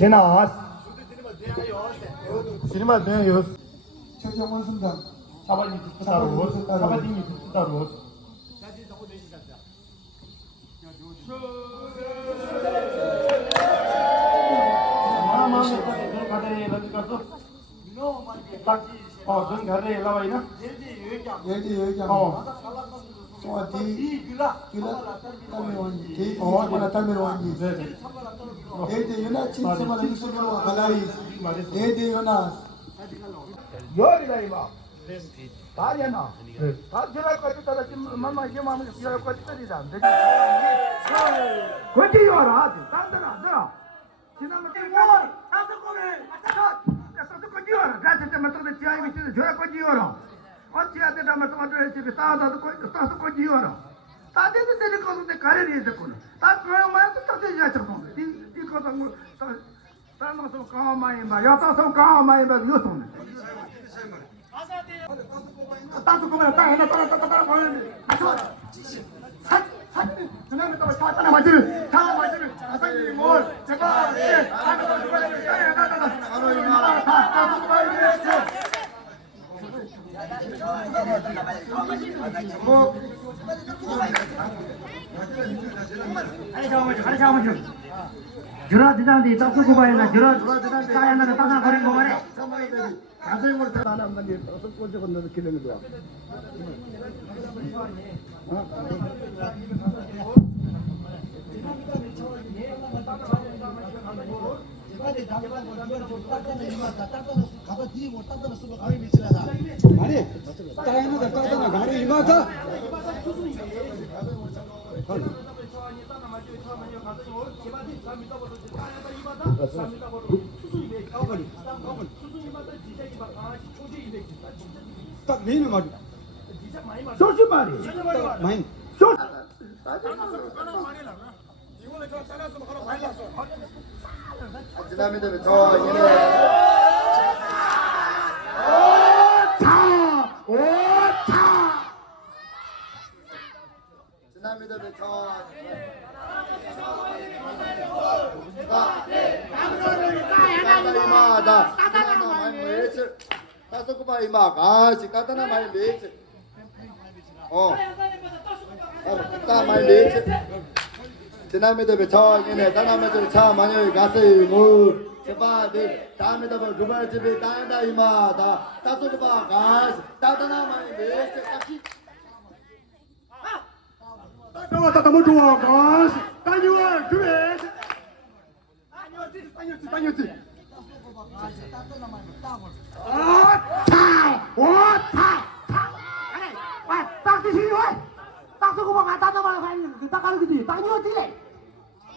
Shenas. Sinema Deus. 최정원 순장 Sabadi Tarus. Sabadi Tarus. Mama, 예지 여장 소아디 귤라 딸메원지 오나 딸메원지 예지 요나 친구만 이수로 갈라이 예지 요나 열이다 이봐. 다리야나. 다 지날 것 같다. mamma 이제 마음에 지날 것 같다. 되지. 거기 와라. 단단하. 들어. 지나면 뭐? 다섯 거를 맞춰. 다섯 거 지어라. 같이 때 맞춰서 지하에 밑에 저야 거 지어라. 어찌야 되다 맞춰 집에 다섯 거 지어라. 다들 되는 거는데 가려리 했거든. 다 그러면 또 되지 않죠. 이거 뭐 다른 거 가만히 봐. 여기서 가만히 봐. 요소네. 다섯 거면 딱 하나 따라 걸리네. 맞춰. 그다음에 또 사탄아 맞을. 다 맞을. 아사히 뭘. 제가 예. 주라 지난데 따스고 봐야나 주라 따야나 따나 버린 거 말해. 가슴을 뭘 따나 한 번에 따서 꽂고 넣는 기능이 좋아. 아니 따야나 따다나 가리 이마다 딱 메뉴 말이 소스 말이. 많이 소스. 지나면 되면 저 얘네 오차. 지나면 되면 저 이마다 지나나 많이 매치 다섯 거 봐 이마 가시 까다나 많이 매치 딱 많이 매치 지나면 되면 저 얘네 따나면 차 많이 가세요 뭐 제발 다음에 더 두발 집에 따다 이마다 다섯 거 봐 가시 따다나 많이 매치 까시 따다 뭐 좋아 가시. 따니와 그래. 따니었지. 오차. 아니, 와, 딱 드시니 와. 딱 쓰고 봐. 따다 말고 하는 그 따가는 거지. 따니었지.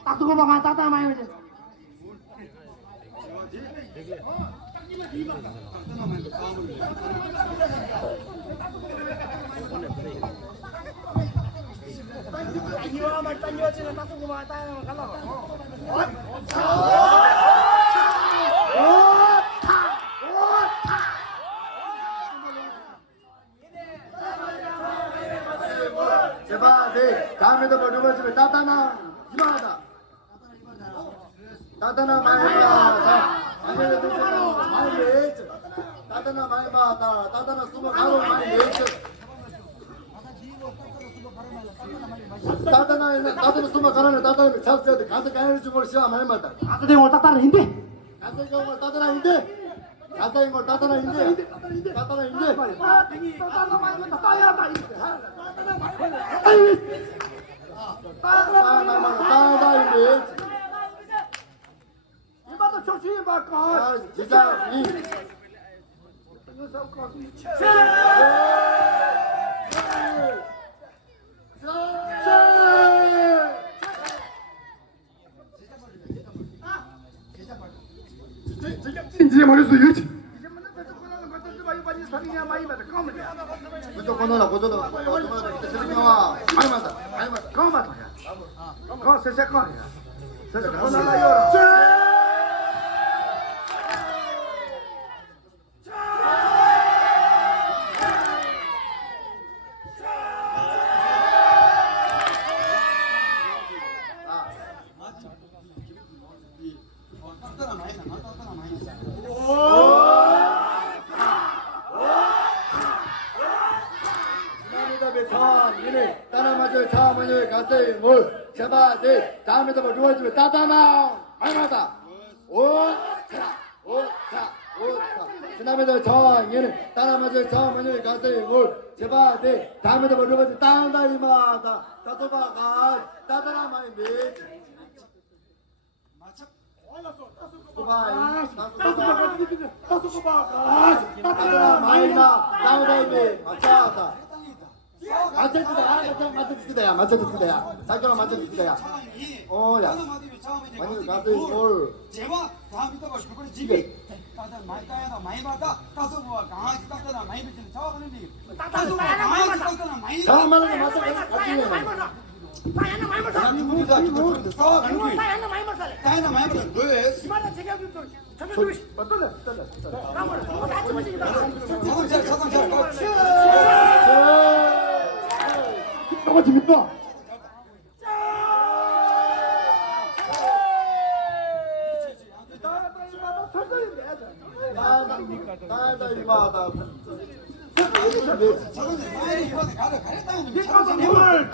딱 쓰고 봐. 따다 말고. 제발 다음에도 뭐 누가 집에 따다나 이마다 따다나 마이마다 아니면 누가 많이 매지 따다나 마이마다 따다나 수고 가로 많이 매지 따다나 수고 가로는 따다나 잡혀야 돼 가서 가야지 뭘 시야 마이마다 가서 대고 따다는 인데. 가서 경우 따다나 인데 가서 걸 따다나 인데 따다나 인데 따다 말고 따야다 인데. 따다 인데 이봐도 조심히 봐. 진짜 이 진짜 말했어 이거지. 무조건 넣어라 고조도 세상아 많이 맞다 많이 맞다 그거 맞아. 그거 세세거리야. 세세거리야. 다음에 가세요 뭘 제발 네 다음에 더 누워주면 따다나 말마다 오차 지난번에 정예는 따라마저 정만을 가세요 뭘 제발 네 다음에 더 누워주면 따다 이마다 따도바가 따다나 말이 따다나 말이다 따다이미 맞다 맞춰주세요. 잠깐만 맞춰주세요. 오야. 많이 가세요. 올. 제발 다음 이따가 그걸 집에 따뜻한 많이 따야다 많이 받다 따서부와 강아지 따뜻한 많이 붙이는 저거는데 따서부와 강아지 따뜻한 많이 잠깐만 맞춰. 대한민국에서 기본적으로 싸워가는 따야나 많이 먹었어. 따야나 많이 받아 왜? 이만한 제격도 저기 주시. 나무를 뭐 같이 마시기다. 자동차 너가 재밌다. 나다 이마다.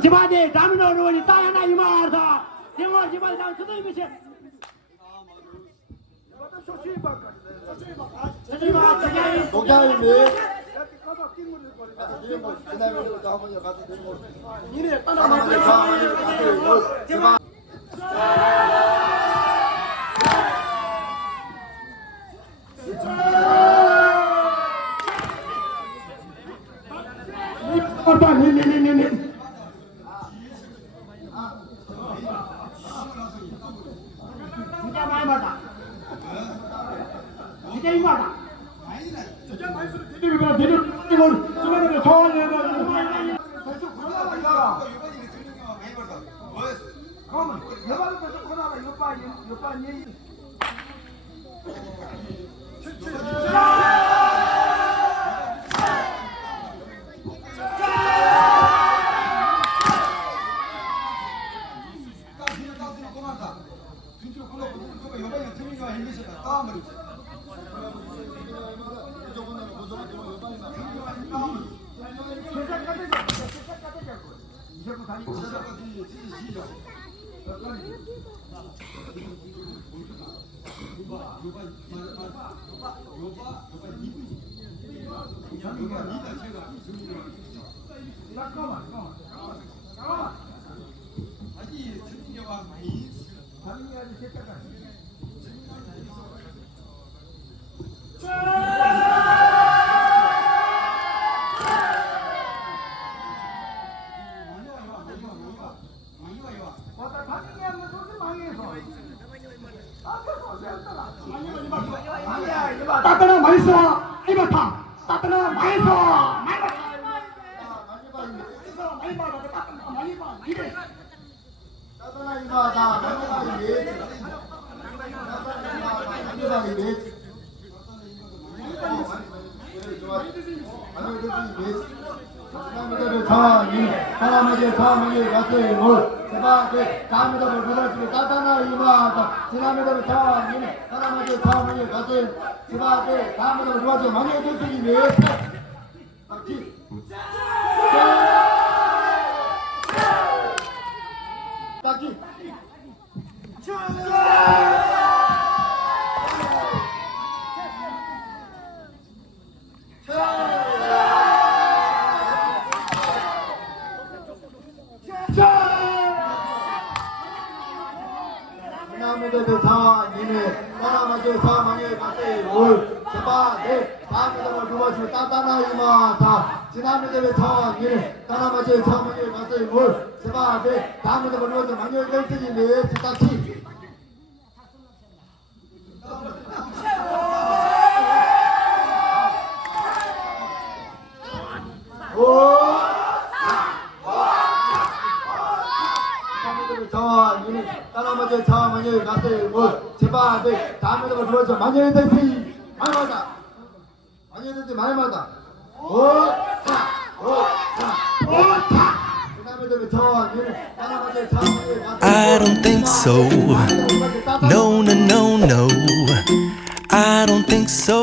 집안에 담이 오르니 따야나 이마다. 대화 집안에 담 쓰도 이미시. 녹야이미. 이래 따라가세요. 진짜 많이 받아. 진짜 이마다. 이거 저번에 저번에 그러면 여가도 계속 하다가 이것 봐 얘기. 따뜻한 맛있어. 이마타. 따뜻한 맛있어. 딱히 지난번에 상황이네 따라마저 사망에 가세요 올 제발 네 다음에 누워주면 따따나 이마다 지난번에 상황이네 따라마저 사망에 가세요 올 제발 네 다음에 누워주면 망열 결승이 네 딱히 따라마저 사망에 가세요 올 제발 네 다음에 누워주면 망열 결승이 말마다 망열 말마다 오차 I don't think so. No, no, no, no. I don't think so.